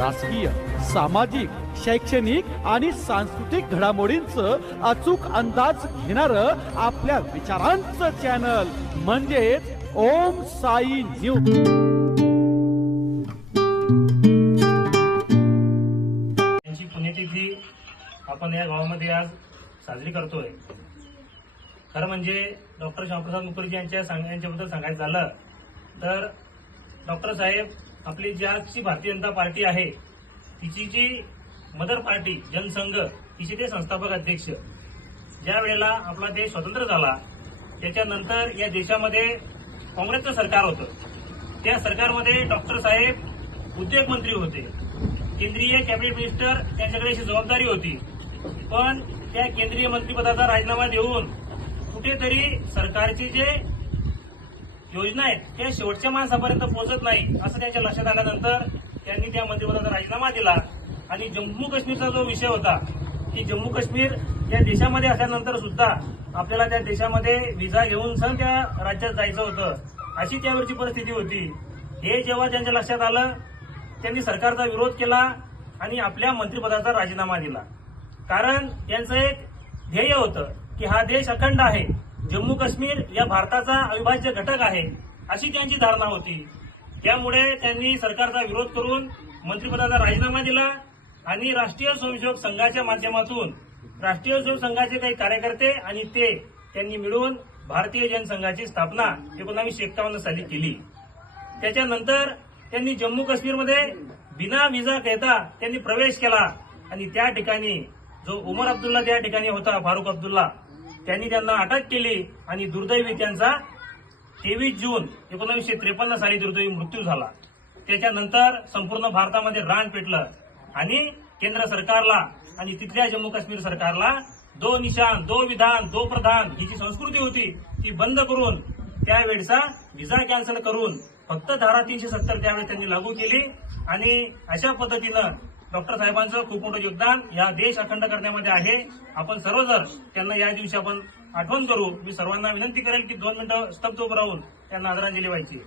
राजकीय सामाजिक शैक्षणिक आणि सांस्कृतिक घडामोडींचं अचूक अंदाज घेणार आपल्या विचारांचं चॅनल म्हणजेच ओम साई न्यूज. त्यांची पुण्यतिथी आपण या गावामध्ये आज साजरी करतोय. खरं म्हणजे डॉक्टर श्यामप्रसाद मुखर्जी यांच्या यांच्याबद्दल सांगायचं झालं तर डॉक्टर साहेब आपली जी आजची भारतीय जनता पार्टी आहे तिची जी मदर पार्टी जनसंघ तिचे ते संस्थापक अध्यक्ष ज्या वेळेला आपला देश स्वतंत्र झाला त्याच्यानंतर या देशामध्ये काँग्रेसचं सरकार होतं. त्या सरकारमध्ये डॉक्टर साहेब उद्योगमंत्री होते. केंद्रीय कॅबिनेट मिनिस्टर त्यांच्याकडे अशी जबाबदारी होती. पण त्या केंद्रीय मंत्रिपदाचा राजीनामा देऊन कुठेतरी सरकारचे जे योजना आहेत त्या शेवटच्या माणसापर्यंत पोहोचत नाही असं त्यांच्या लक्षात आल्यानंतर त्यांनी त्या मंत्रिपदाचा राजीनामा दिला. आणि जम्मू काश्मीरचा जो विषय होता की जम्मू काश्मीर या देशामध्ये असल्यानंतर सुद्धा आपल्याला त्या देशामध्ये विजा घेऊन सण त्या राज्यात जायचं होतं अशी त्यावेळची परिस्थिती होती. हे जेव्हा त्यांच्या लक्षात आलं त्यांनी सरकारचा विरोध केला आणि आपल्या मंत्रिपदाचा राजीनामा दिला. कारण त्यांचं एक ध्येय होतं की हा देश अखंड आहे. जम्मू काश्मीर या भारताचा अविभाज्य घटक आहे अशी त्यांची धारणा होती. त्यामुळे त्यांनी सरकारचा विरोध करून मंत्रिपदाचा राजीनामा दिला आणि राष्ट्रीय स्वयंसेवक संघाच्या माध्यमातून राष्ट्रीय स्वयंसेवक संघाचे काही कार्यकर्ते आणि ते त्यांनी मिळून भारतीय जनसंघाची स्थापना एकोणावीसशे एक्कावन्न साली केली. त्याच्यानंतर त्यांनी जम्मू काश्मीरमध्ये बिना विजा घेता त्यांनी प्रवेश केला आणि त्या ठिकाणी जो उमर अब्दुल्ला त्या ठिकाणी होता फारुख अब्दुल्ला त्यांनी त्यांना अटक केली आणि दुर्दैवी त्यांचा तेवीस जून एकोणीसशे त्रेपन्न साली दुर्दैवी मृत्यू झाला. त्याच्यानंतर संपूर्ण भारतामध्ये रान पेटलं आणि केंद्र सरकारला आणि तिथल्या जम्मू काश्मीर सरकारला दो निशान दो विधान दो प्रधान ही जी संस्कृती होती ती बंद करून त्यावेळेचा व्हिसा कॅन्सल करून फक्त धारा तीनशे सत्तर त्यावेळी त्यांनी लागू केली आणि अशा पद्धतीनं डॉक्टर साहेबांचं खूप मोठं योगदान या देश अखंड करण्यामध्ये आहे. आपण सर्वजण त्यांना या दिवशी आपण आठवण करू. मी सर्वांना विनंती करेल की दोन मिनिटं स्तब्ध उभं राहून त्यांना आदरांजली व्हायची